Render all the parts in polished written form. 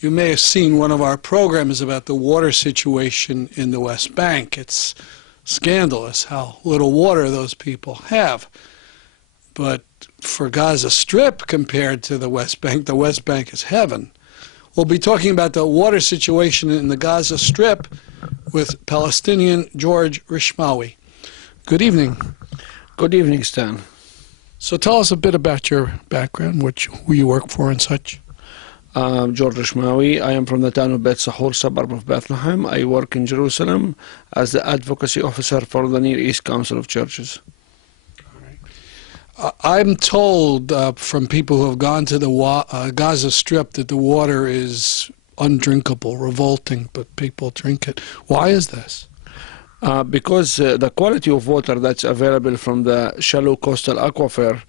You may have seen one of our programs about the water situation in the West Bank. It's scandalous how little water those people have. But for Gaza Strip compared to the West Bank is heaven. We'll be talking about the water situation in the Gaza Strip with Palestinian George Rishmawi. Good evening. Good evening, Stan. So tell us a bit about your background, who you work for and such. George Rishmawi. I am from the town of Bet Sahur, suburb of Bethlehem. I work in Jerusalem as the advocacy officer for the Near East Council of Churches. I'm told from people who have gone to the Gaza Strip that the water is undrinkable, revolting, but people drink it. Why is this? Because the quality of water that's available from the shallow coastal aquifer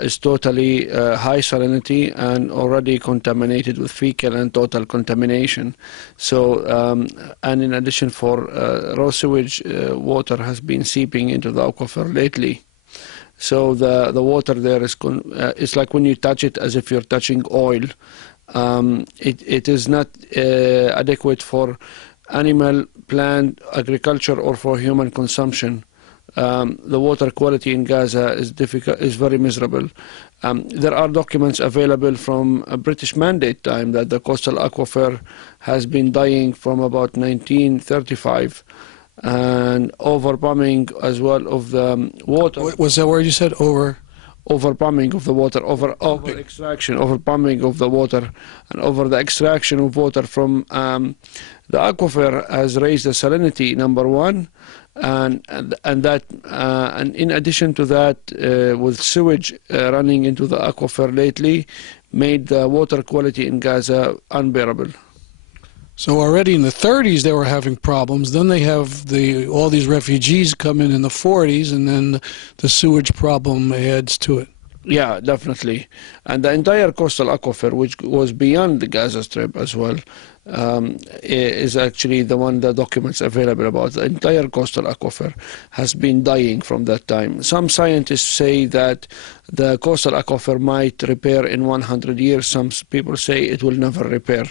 is totally high salinity and already contaminated with fecal and total contamination. So, and in addition, for raw sewage water has been seeping into the aquifer lately. So the water there is it's like when you touch it as if you're touching oil. It is not adequate for animal, plant, agriculture, or for human consumption. The water quality in Gaza is very miserable. There are documents available from a British Mandate time that the coastal aquifer has been dying from about 1935. And over-pumping as well of the water. Was that word you said, over? Over-pumping of the water, over-extraction, over-pumping of the water, and over the extraction of water from the aquifer has raised the salinity, number one, and in addition to that, with sewage running into the aquifer lately, made the water quality in Gaza unbearable. So already in the 30s they were having problems. Then they have all these refugees come in the 40s, and then the sewage problem adds to it. Yeah, definitely. And the entire coastal aquifer, which was beyond the Gaza Strip as well, is actually the one the documents available about. The entire coastal aquifer has been dying from that time. Some scientists say that the coastal aquifer might repair in 100 years. Some people say it will never repair.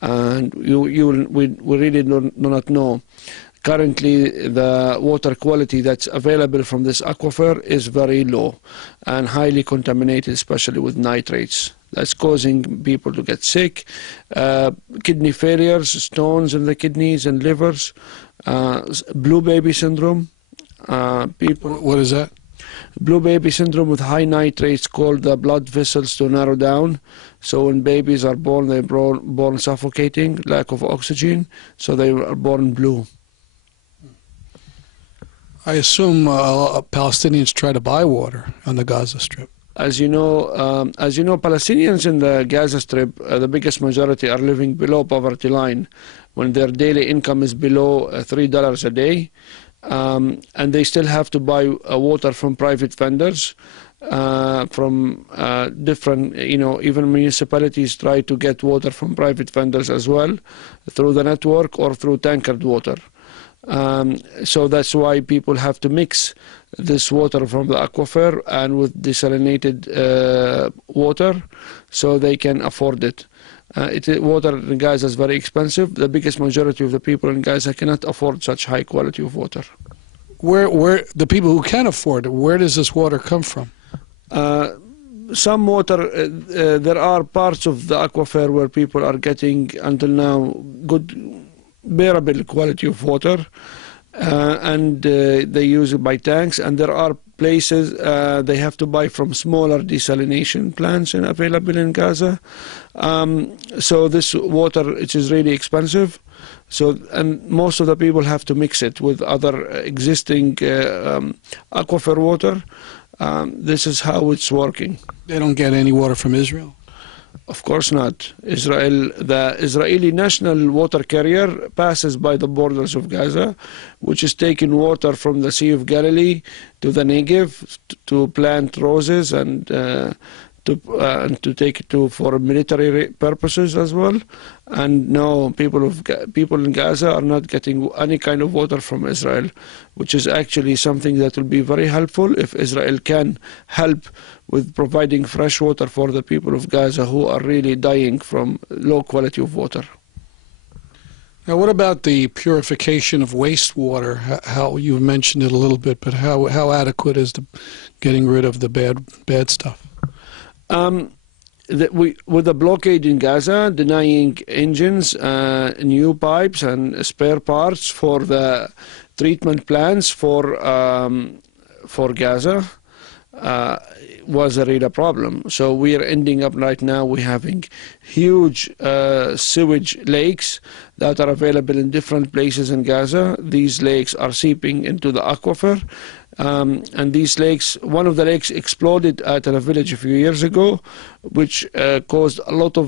And we really do not know. Currently, the water quality that's available from this aquifer is very low and highly contaminated, especially with nitrates. That's causing people to get sick, kidney failures, stones in the kidneys and livers, blue baby syndrome. What is that? Blue baby syndrome with high nitrates called the blood vessels to narrow down. So when babies are born, they're born suffocating, lack of oxygen, so they are born blue. I assume Palestinians try to buy water on the Gaza Strip. As you know, Palestinians in the Gaza Strip, the biggest majority are living below poverty line, when their daily income is below $3 a day. And they still have to buy water from private vendors, from different, even municipalities try to get water from private vendors as well, through the network or through tankered water. So that's why people have to mix this water from the aquifer and with desalinated water so they can afford it. Water in Gaza is very expensive. The biggest majority of the people in Gaza cannot afford such high quality of water. Where the people who can afford it, where does this water come from? Some water, there are parts of the aquifer where people are getting, until now, good, bearable quality of water, and they use it by tanks. And there are places they have to buy from smaller desalination plants available in Gaza. So this water, it is really expensive. So, and most of the people have to mix it with other existing aquifer water. This is how it's working. They don't get any water from Israel? Of course not. The Israeli national water carrier passes by the borders of Gaza, which is taking water from the Sea of Galilee to the Negev to plant roses and to take it for military purposes as well. And no, people in Gaza are not getting any kind of water from Israel, which is actually something that will be very helpful if Israel can help with providing fresh water for the people of Gaza who are really dying from low quality of water. Now, what about the purification of wastewater? How you mentioned it a little bit, but how adequate is the getting rid of the bad stuff? With the blockade in Gaza, denying engines, new pipes, and spare parts for the treatment plants for Gaza, was a real problem. So we are ending up right now, we're having huge sewage lakes that are available in different places in Gaza. These lakes are seeping into the aquifer. And these lakes, one of the lakes exploded at a village a few years ago, which caused a lot of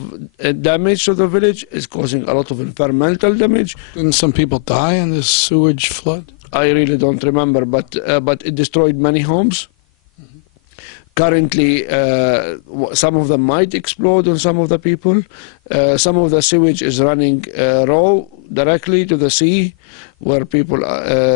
damage to the village, is causing a lot of environmental damage. Didn't some people die in this sewage flood? I really don't remember, but it destroyed many homes. Currently, some of them might explode on some of the people. Some of the sewage is running raw directly to the sea, where people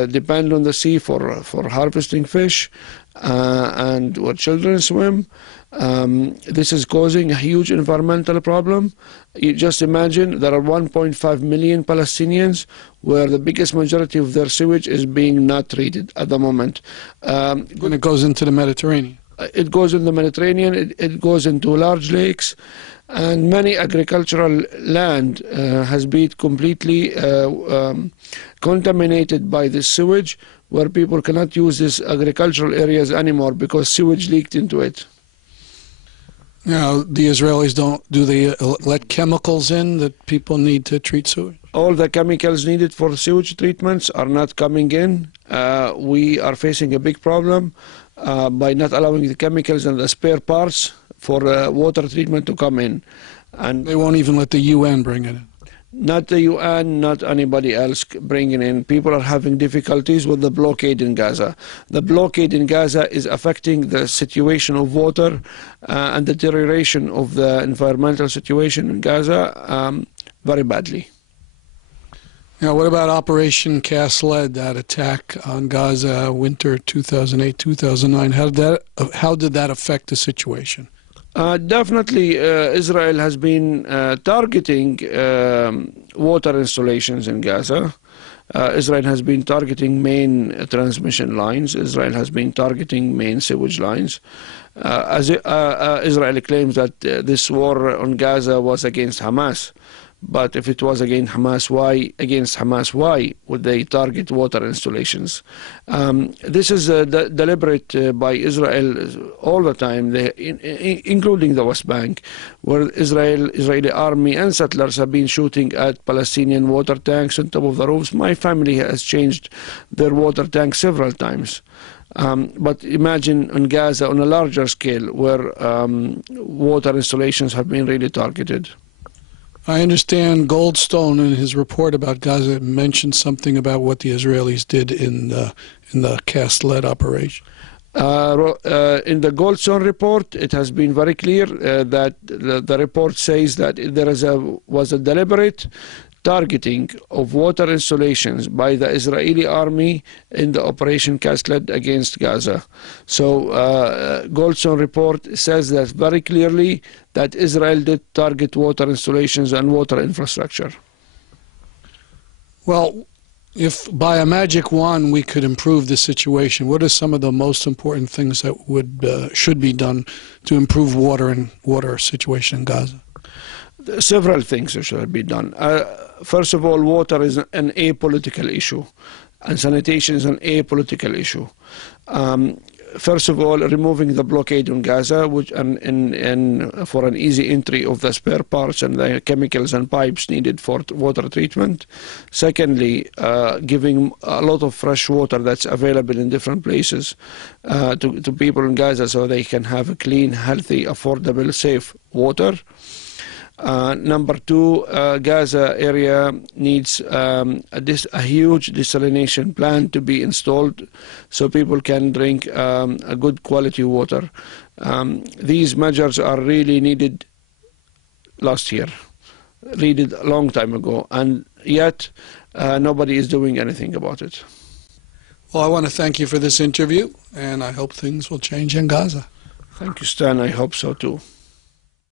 depend on the sea for harvesting fish and where children swim. This is causing a huge environmental problem. You just imagine there are 1.5 million Palestinians where the biggest majority of their sewage is being not treated at the moment. When it goes into the Mediterranean. It goes in the Mediterranean, it goes into large lakes, and many agricultural land has been completely contaminated by this sewage, where people cannot use these agricultural areas anymore because sewage leaked into it. Now, the Israelis do they let chemicals in that people need to treat sewage? All the chemicals needed for sewage treatments are not coming in. We are facing a big problem by not allowing the chemicals and the spare parts for water treatment to come in. And they won't even let the UN bring it in? Not the UN, not anybody else bringing in. People are having difficulties with the blockade in Gaza. The blockade in Gaza is affecting the situation of water and the deterioration of the environmental situation in Gaza very badly. Now, what about Operation Cast Lead, that attack on Gaza winter 2008-2009? How did that affect the situation? Definitely, Israel has been targeting water installations in Gaza. Israel has been targeting main transmission lines. Israel has been targeting main sewage lines. Israel claims that this war on Gaza was against Hamas. But if it was against Hamas, why would they target water installations? This is deliberate by Israel all the time, including the West Bank, where Israeli army and settlers have been shooting at Palestinian water tanks on top of the roofs. My family has changed their water tank several times. But imagine in Gaza on a larger scale, where water installations have been really targeted. I understand Goldstone in his report about Gaza mentioned something about what the Israelis did in the cast lead operation. In the Goldstone Report, it has been very clear that the report says that there was a deliberate targeting of water installations by the Israeli army in the Operation Cast Lead against Gaza. So Goldstone Report says that very clearly that Israel did target water installations and water infrastructure. Well, if by a magic wand we could improve the situation, what are some of the most important things that should be done to improve water situation in Gaza? Several things should be done. First of all, water is an apolitical issue, and sanitation is an apolitical issue. First of all, removing the blockade on Gaza, which for an easy entry of the spare parts and the chemicals and pipes needed for water treatment. Secondly, giving a lot of fresh water that's available in different places to people in Gaza so they can have a clean, healthy, affordable, safe water. Number two, Gaza area needs a huge desalination plant to be installed so people can drink a good quality water. These measures are really needed last year, needed a long time ago, and yet nobody is doing anything about it. Well, I want to thank you for this interview, and I hope things will change in Gaza. Thank you, Stan. I hope so too.